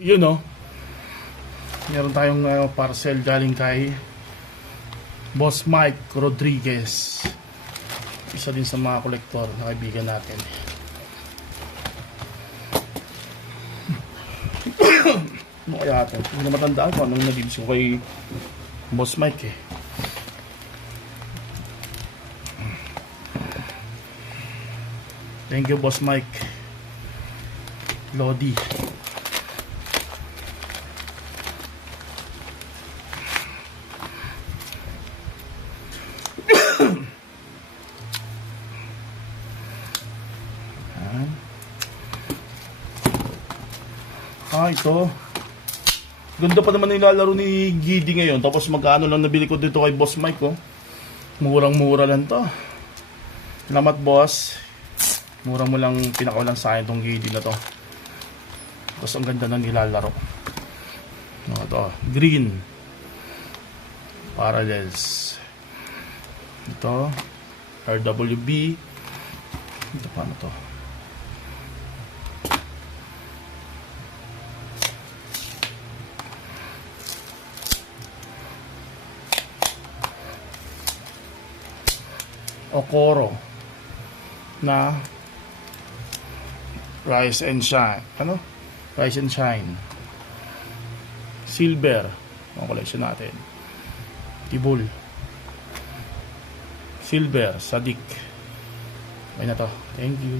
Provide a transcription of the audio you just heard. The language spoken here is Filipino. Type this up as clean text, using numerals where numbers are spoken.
Yun o. Meron tayong parcel galing kay Boss Mike Rodriguez. Isa din sa mga kolektor na kaibigan natin. Ano kaya ito? Hindi na matandaan ko anong nabibis ko kay Boss Mike eh. Thank you, Boss Mike. Lodi. Ito. Ganda pa naman nilalaro ni Gidi ngayon. Tapos magkano lang nabili ko dito kay Boss Mike, oh. Murang-mura lang to. Salamat, boss. Mura mo lang pinakawalan sa akin tong Gidi na to. Tapos ang ganda na nilalaro. Ito, green. Parallels. Ito, RWB. Ito paano to? Okoro na Rise and Shine. Ano? Rise and Shine. Silver. Ang collection natin. Tibul. Silver. Sadik. Ay na to. Thank you.